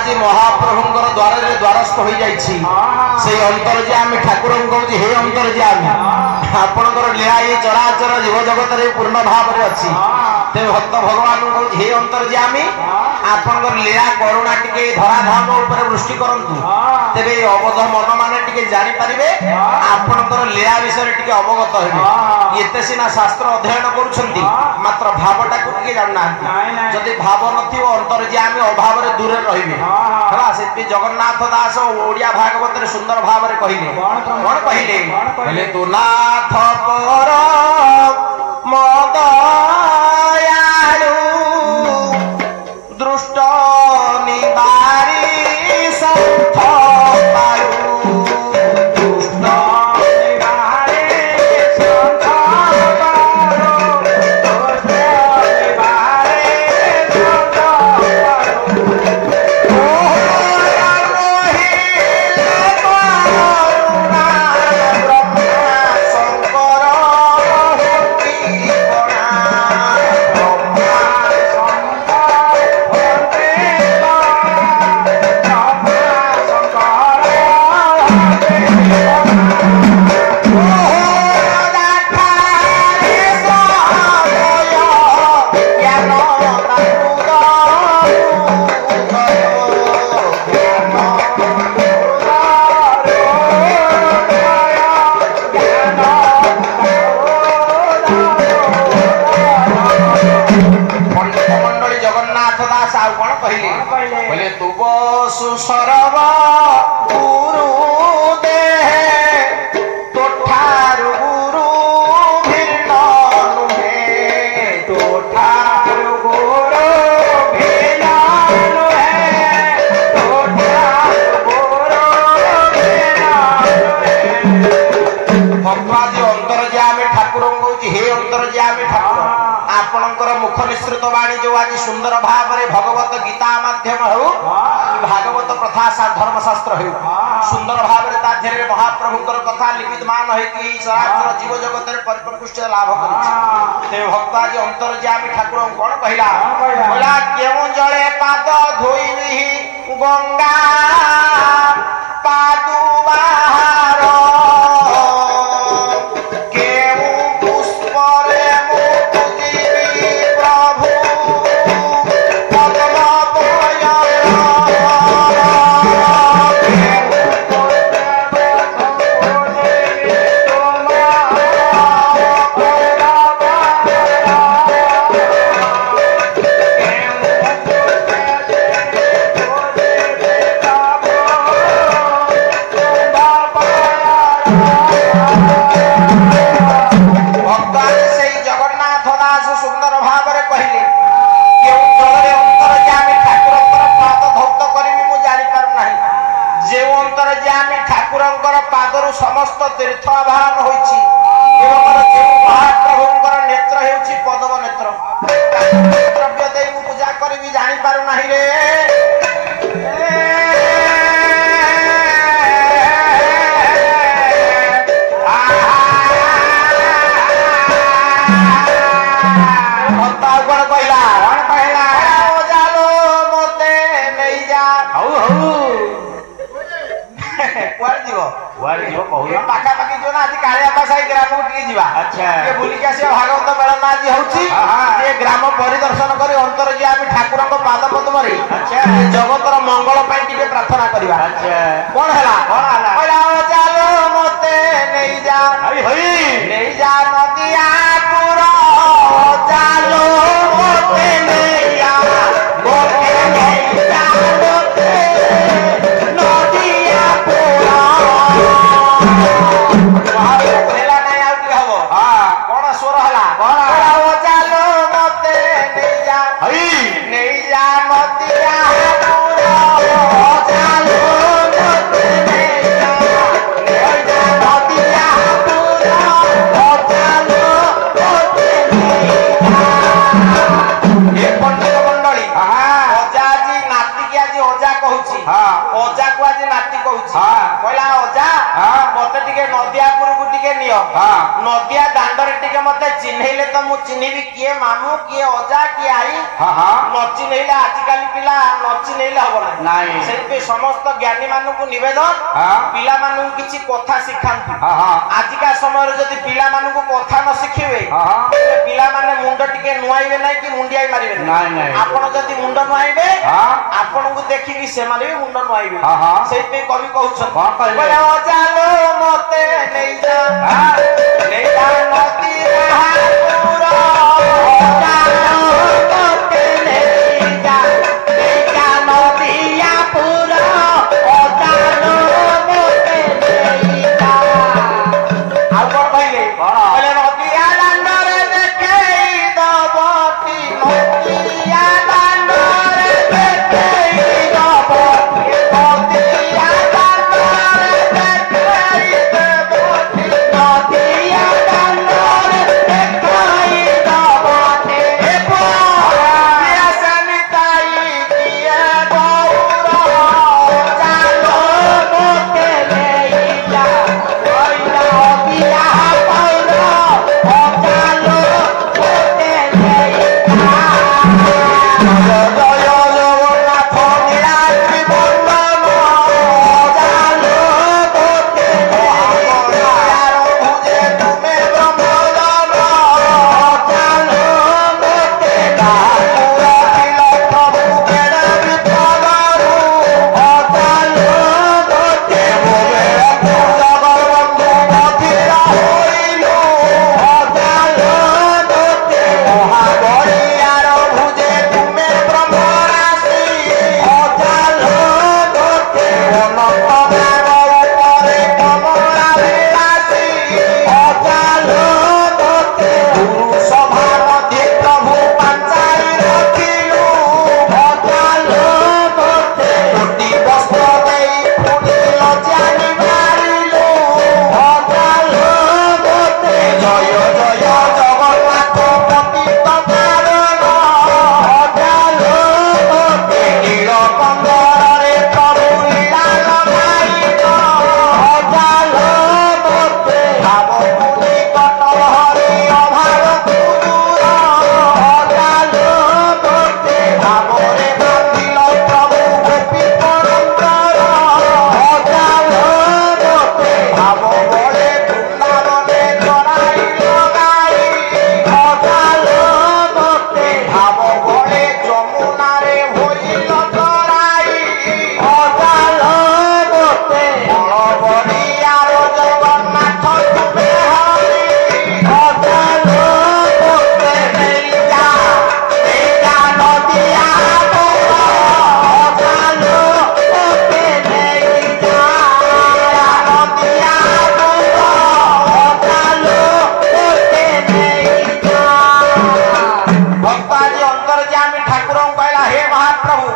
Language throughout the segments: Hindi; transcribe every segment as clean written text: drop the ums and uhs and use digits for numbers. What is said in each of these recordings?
आज महाप्रभुंकर द्वार द्वारस्थ हो जाइए अंतर्जामी ठाकुर कहूँ हे अंतर्जामी आपणकर लीला ये चराचर जीव जगत पूर्ण भाव में अच्छी ते भक्त भगवान कहूँ हे अंतर्जामी आपणकर लीला करुणा टिके धराधाम ऊपर वृष्टि करंतु तेरे अवध मन माने टिके जानि परिबे आपणकर लीला विषय टिके अवगत हेबे एते सिना शास्त्र अध्ययन करूछंती मात्र भावटा को टिके जानना जदि भाव नथिबो अंतर्जामी अभाव रे दूर रहिबे हला से जगन्नाथ दास ओडिया भागवत रे सुंदर भाव रे कहिले कोन कहिले तू नाथ पर मद दृष्ट निवारी संथ पायु दृष्ट निवारी संथ पायु दृष्ट निवारी संथ पायु ओ रोहिले करुणा ब्रह्मा शंकर होती बणा सरव गुरु दे तो ठारु गुरु भिन्न नुहे तो ठारु गुरु भिन्न नुहे तो ठारु गुरु भिन्न नुहे भगवान अंतर्जामी ठाकुर कहूँ हे अंतर्जामी ठाकुर आपणकर मुख निश्रित वाणी जो आज सुंदर भाव में भगवत गीता माध्यम हो भागवत प्रथा धर्मशास्त्र हो सुंदर भाव में महाप्रभुंकर कथा लिपितमान होगी चराचर जीव जगत में परिपुष्टि लाभ कर भक्त आज अंतर्जामी ठाकुर कौन कहला केउ जले पाद धोई गंगा पादुबार समस्त तीर्थ आवाहन होइछि महाप्रभुंकर नेत्र हेउछि पदम नेत्र द्रव्य देई मु पूजा करबी जानि पारु नाही रे पाखापाखि जो ना आज कालियापा साई ग्राम को टिके जीवा अच्छा ये बुलिक आसी भागवत मेलन आज होउछि ये ग्राम परिदर्शन करी अंतर्जामी ठाकुर को पाद पद्म रे अच्छा जगतर मंगल पई टिके प्रार्थना करिवा अच्छा कोन हला कहला चालो मते नहीं जा हई हई नहीं जा नदिया पुरा चालो मते नहीं जा मोते नहीं जा मोते नदिया पुरा मते टिके नदियापुर को टिके नियो नदिया दांडरे टिके मते चिन्हैले तो मु चिन्हिबी किए मामू किए अजा किए आई न चिन्हैले आजिकाली पिला न चिन्हैले हबो नाही सेपे समस्त ज्ञानी मानु को निवेदन पिला मानु किछि कथा सिखांती आजिका समय जदि पिला मानु को कथा न सिखिबे पिला माने मुंड टिके नुआइबे नै कि मुंडियाई मारिबे नै आपण जदि मुंड नुआइबे आपण को देखि कि से माने मुंड नुआइबे सेपे कवि कहउछ बोले ओ जालो मते नै जा नै जा नदी महापुर ओ जालो मते नै जा नै जा नदिया पुर ओ जालो मते नै जा आ कोन भाईले बोले नदिया दांडरे देखेई दबती नदिया दांडरे देखेई दबती नदिया दांडरे देखेई दबती नदिया दांडरे देखेई दबती हे बोलिया सनिताई किए गौर जालो मोते ले जा ओइला बिया पौर ओ जालो मोते ले जा जय जगन्नाथ नीलाद्रि बन्दन जालो मोते ले जा भुजे तुमे ब्रह्मदन जालो मोते ठाकुर तिलक मुखेर विपदरू जालो मोते भुजे जगबन्धु मथिरा होइलु जालो मोते महाबलियार भुजे तुमे ब्रह्मराशि जालो मोते अनंत नाग उपरे कमला विलासी जालो मोते गुरु सभा मध्ये प्रभु पांचाई रखिलु जालो मोते कोटि वस्त्र देई पुनि लज्जानि मारिलु जालो मोते जय जय जगन्नाथ पतित पावन जालो मोते नीलकंदरे प्रभु लीला लगाइल जालो मोते भाव पुनि कटल हरि अभाव दूर जालो मोते भावरे बांधिल प्रभु गोपी परंपर जालो मोते भाव बड़े वृंदावने चराइल गाई जालो मोते भाव बड़े जमुनारे होइल चराई जालो मोते बड़बड़ियार जगन्नाथ तुमे हरि जालो मोते नै जा नदिया पुर जालो मोते नै जा नदिया पुर जालो मोते नै जा भक्ताजी अंतर्यामी ठाकुर कहला हे महाप्रभु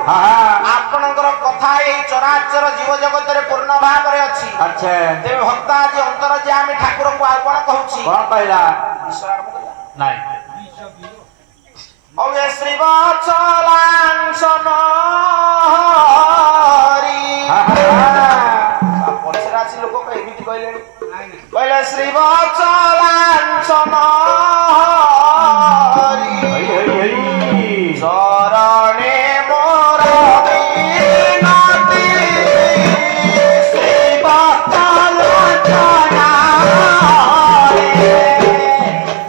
आपणकर कथा एई चराचर जीव जगत रे पूर्ण भाव रे अछि अच्छा तेबे भक्ताजी अंतर्यामी ठाकुर को आ कोन कहउछि कोन कहला नाही अवे श्री वत्सलांसन हरि पछरासी लोक को एमिति कहले कहले श्री वत्सलांसन हरि चरणे मोर विनती श्री वत्सलांसन हरि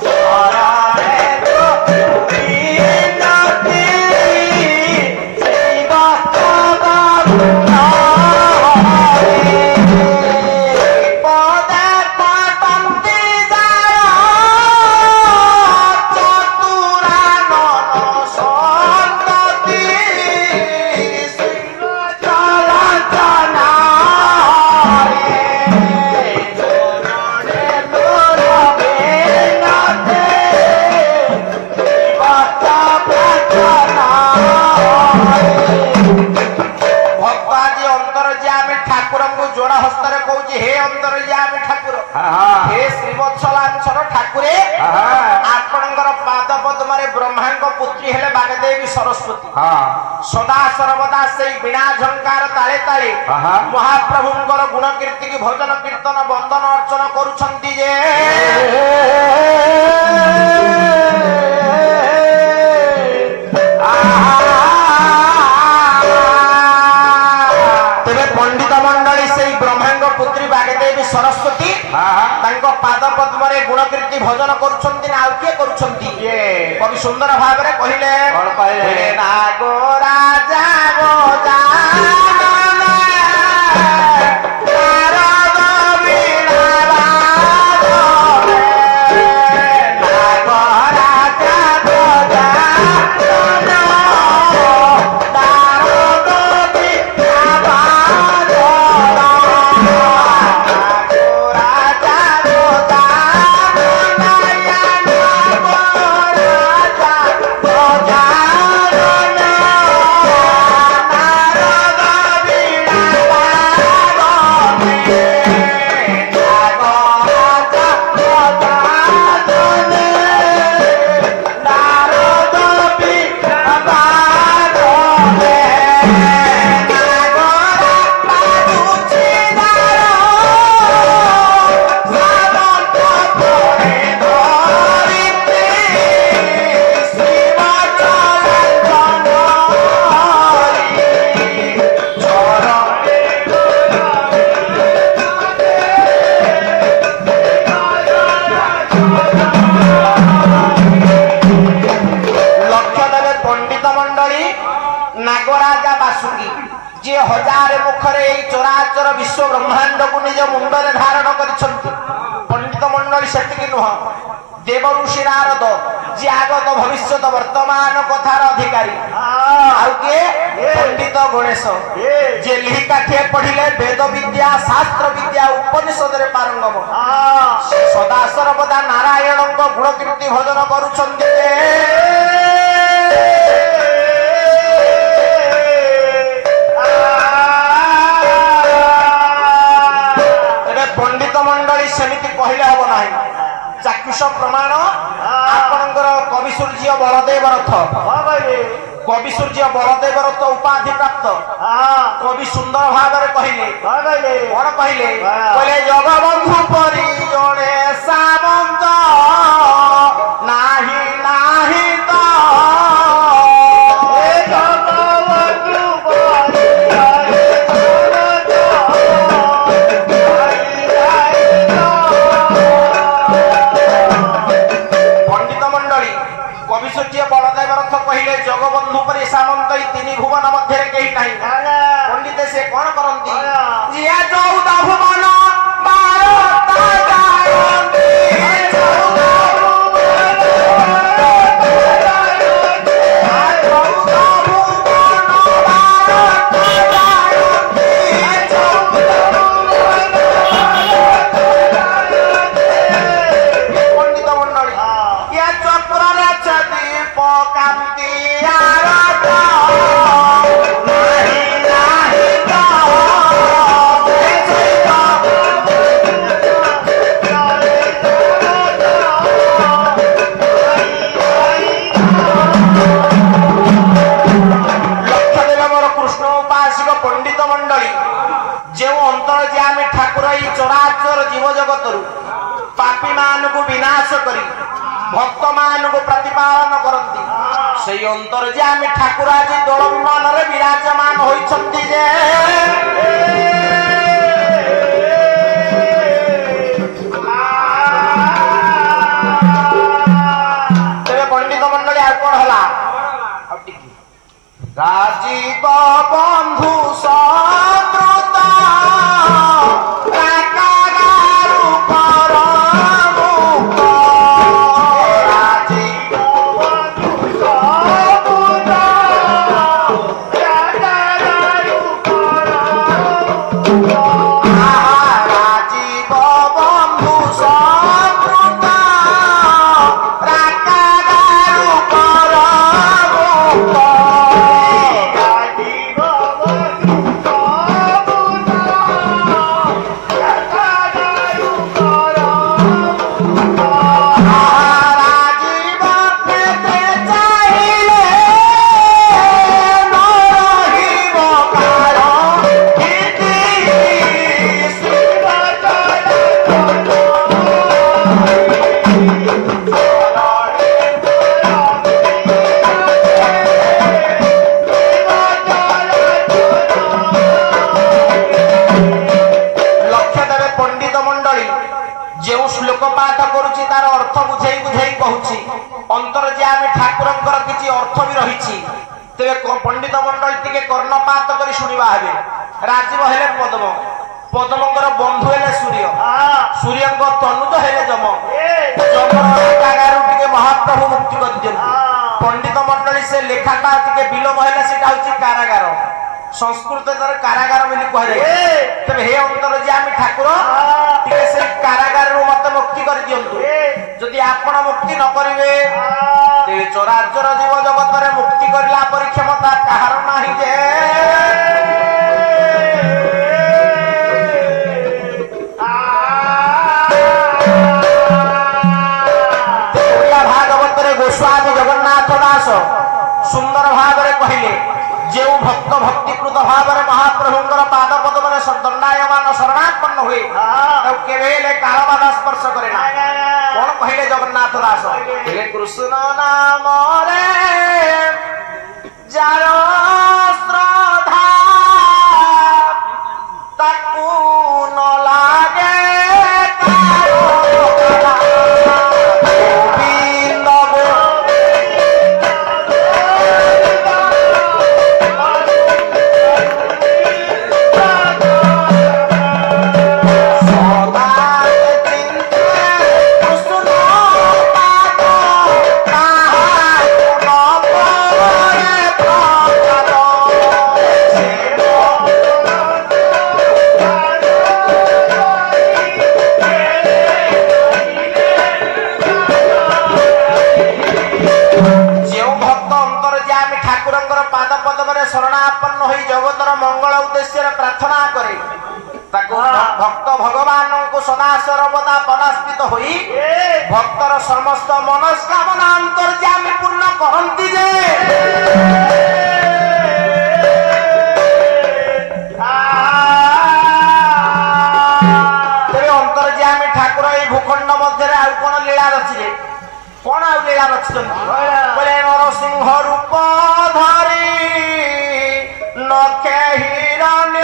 चरणे मोर विनती श्री वत्सलांसन हरि पदे पतन्ति हे श्रीवत्सलांचर ठाकुरे आपणकर पाद पद्म ब्रह्मा पुत्री हेले बागदेवी देवी सरस्वती सदा सर्वदा से बिना झंकार ताले ताले महाप्रभुंकर गुण कीर्ति की भजन कीर्तन वंदन अर्चन करुछंती जे तेरे पंडित मंडली से ब्रह्मांग पुत्री बागदेवी सरस्वती पाद पद्म गुण कीर्ति भजन करुछंती ना किए करुछंती कवि सुंदर भाव में कहले नागो राजा गोजा हजार मुखरे चराचर विश्व ब्रह्मांड को निज मुंडे धारण कर पंडित मंडली से नुह देव ऋषि नारद जी आगत भविष्य वर्तमान कथार अधिकारी पंडित गणेश जे लिहिकाठिए पढ़िले वेद विद्या शास्त्र विद्या उपनिषद पारंगम सदा सर्वदा नारायण गुण कीर्ति भजन करुछन्ति पंडित मंडली सेमिति कहले हब नाही चाक्षुष प्रमाण आपनकर कवि सूर्य बलदेव रथ कवि सूर्य बलदेव रथ उपाधि प्राप्त कवि सुंदर भाव में कहले कौन कहले कहले जगबंधु परि जणे सामंत नाही नाही तो बलदेव रथ कहले जगबंधु परि सामंत तीन भुवन मध्य कहीं नहीं पंडित से कौन करती भुवन जीव जगत पापी मान को विनाश करी भक्त मान को प्रतिपालन करती से अंतर्यामी ठाकुर आज दोल विमान विराजमान होइछन्ति जे तेरे पंडित मंडली आ कौन हला राजीव बंधु सत्रुता जो श्लोक पाठ करुच्ची तार अर्थ बुझे बुझे कहूँ अंतर्जामी ठाकुरंकर किसी अर्थ भी रही तेरे पंडित मंडल टी कर्णपात कर शुणा हे राजीव हेले पद्म पद्मकर बंधु हेले सूर्य सूर्य तनुज हेले जम जमगार टे महाप्रभु मुक्ति कर दियंतु पंडित मंडली से लेखाटा टे विलोम है से कारागार संस्कृत कारागार बोली कहुए तेरे हे अंतर्जामी ठाकुर टे से कारागार मत मुक्ति कर दियंतु जदि आपण मुक्ति न करिवे तेरे चराचर जीव जगत रे मुक्ति करला परि क्षमता कहार नाही जे भागवत रे गोस्वामी जगन्नाथ दास सुंदर भाव रे कहिले जो भक्त भक्तिकृत भाव में महाप्रभुंर पाद पद्म दंडायमान शरणात्पन्न हुए केवेले कालबाधा स्पर्श करे ना कौन कहले जगन्नाथ दास हे कृष्ण नाम रे जार श्रद्धा ताकू न लागे शरणापन्न हो जगतर मंगल उद्देश्य प्रार्थना करे भक्त भगवान को सदा सर्वदा पदास्पित होई भक्तर समस्त मनस्कामना अंतर्जामी पूर्ण कहंती जे तेरे अंतर्जामी ठाकुर ए भूखंड मध्य आउ कोन लीला रचिले कोन आउ लीला रचिछन बोले नरसिंह रूप धारी नखे हिरण्य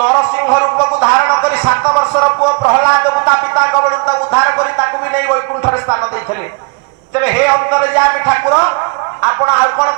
नरसिंह रूप को धारण कर 7 वर्षर पुओ प्रहलाद को पिता कबल उद्धार कर भी नहीं वैकुंठ स्थान देते तेरे हे अंतर्जामी ठाकुर आपण आउ कौन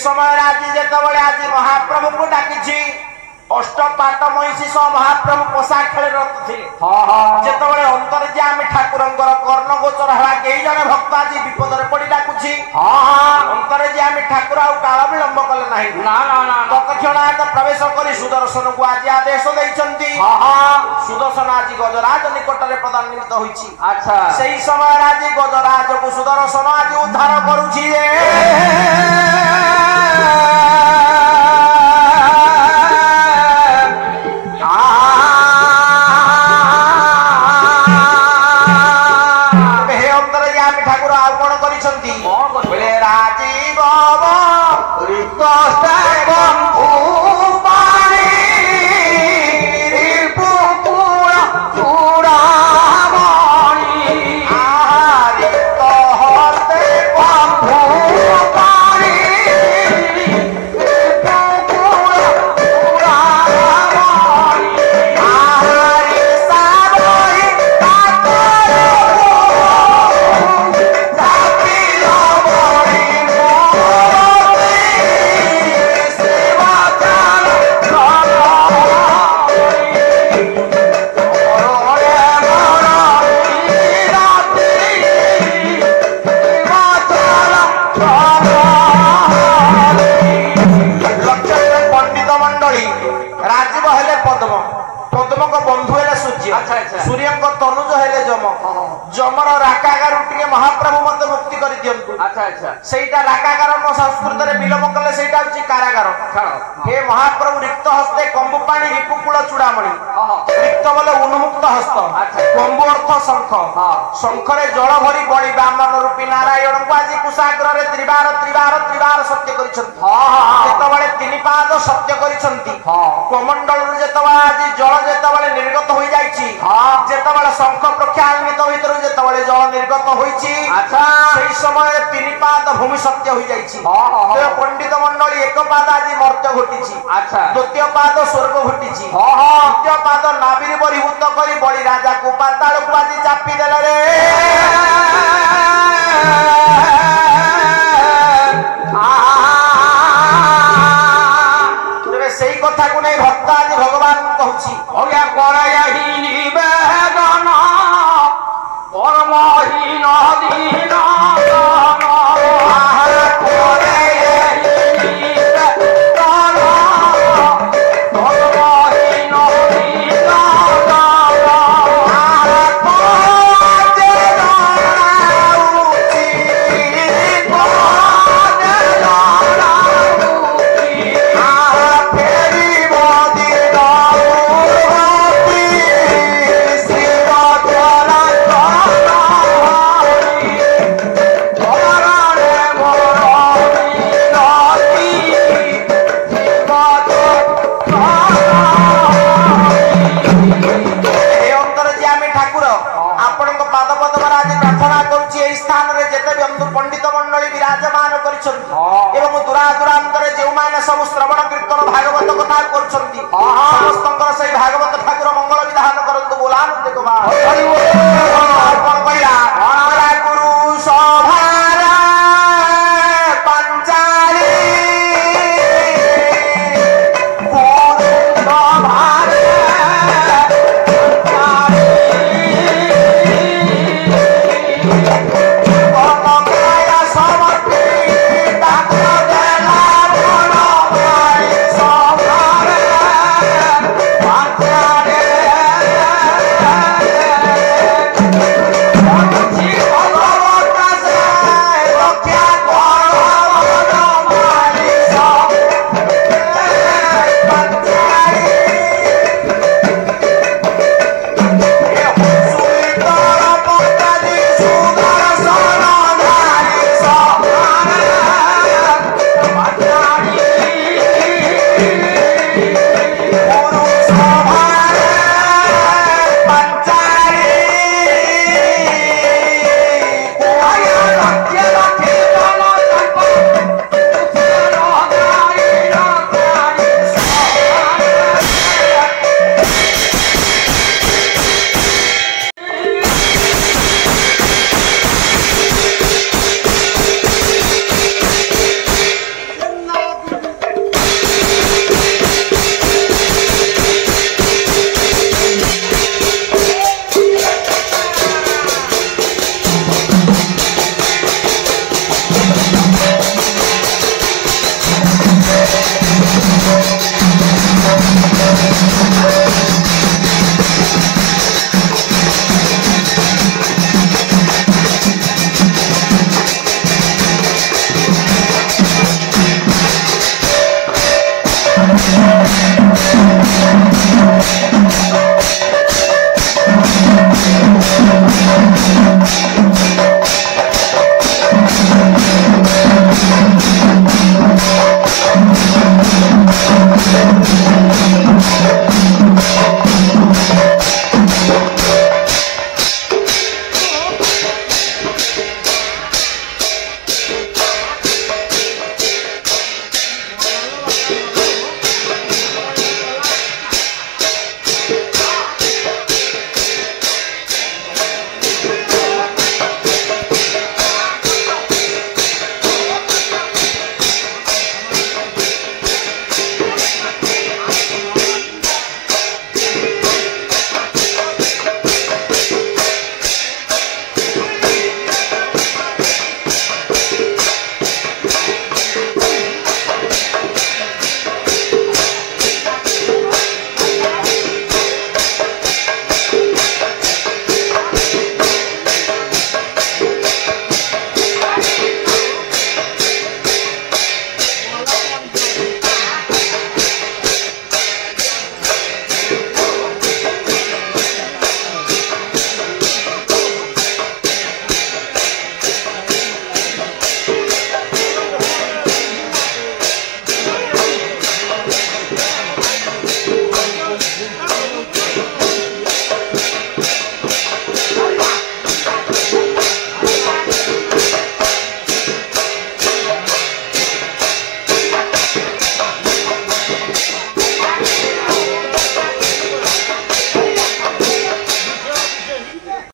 समय आज जितेबाला आज महाप्रभु को डाकी अष्टपाट महिषी सह महाप्रभु पोषा खेल रखुले जितेबाला अंतर्जामी ठाकुर कर्णगोचर है कई जन भक्त आज विपद पड़ डाकुची अंतर जे आम ठाकुर आउ काल विलंब कले नाही ना ना ना तत्क्षणात प्रवेश करी सुदर्शन को आज आदेश देइछंती सुदर्शन आज गजराज निकटरे प्रदानित होईछि अच्छा सेही समय आज गजराज को सुदर्शन आज उद्धार करूछि ठाकुर आउ कौन करिसंती बोले राजीव सूर्य तनुज हेले जम जमर राकागार टिके महाप्रभु मत मुक्ति कर दियंतु अच्छा अच्छा सेटा राकागार न संस्कृत रे विलोम कले सेटा होची कारागार हे महाप्रभु रिक्त हस्ते कंबु पाणी रिपुकुल चूड़ामणि रिक्त बोले उन्मुक्त हस्त कंबु अर्थ शंख शंखरे जल भरी बळी ब्राह्मण रूपी नारायण को आज कुशाग्र रे त्रिबार त्रिबार त्रिबार सत्य करिसंती जेतबळे तीन पाद सत्य करिसंती कमंडल रे जेतबळे आज जल जेतबळे निर्गत होई जाईची जेतबळे शंख प्रख्यान्वित भीतर जेतबळे जल निर्गत होईची अच्छा सेही समय तीन पाद भूमि सत्य होई जाईची ते पंडित मंडली एक पाद आज मर्त्य घटिची अच्छा द्वितीय पाद स्वर्ग घटिची तृतीय पाद नाभिर परिभूत करी बळी राजा को पाताल को आज चापी देले रे सेही कथा को नै भक्त आज भगवान कहूची भया करयाही निवेदन परमहीन दीन पंडित मंडली विराजमान एवं दूरा दूरांतर जो मैंने सब श्रवण कीर्तन भागवत कथा कर समस्त भागवत ठाकुर मंगल विधान करतु बोलान